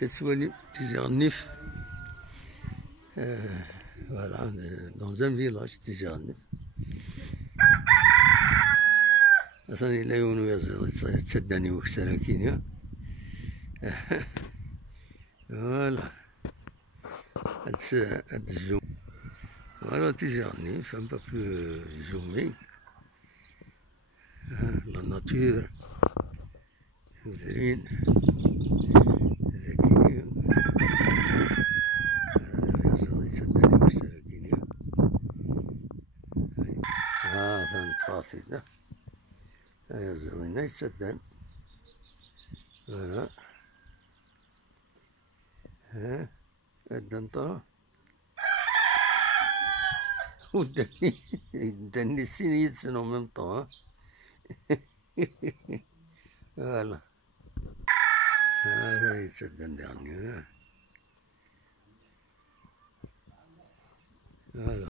كتولي تيجي غنيف. فوالا دون ان فيلاج تيجي غنيف. ثاني لا يونو يزيد تسداني وكسراكينيا. فوالا هاد الزوم. فوالا تيجي غنيف ان با بلو زومي. لا ناتور زرين زكينيا. يزيد تسداني وكسراكينيا. ثاني تفاصيل هيا الزوينة يتسدان. فوالا الدنطرة وداني السين يدسن en même temps. فوالا هذا يتسدان يعني. فوالا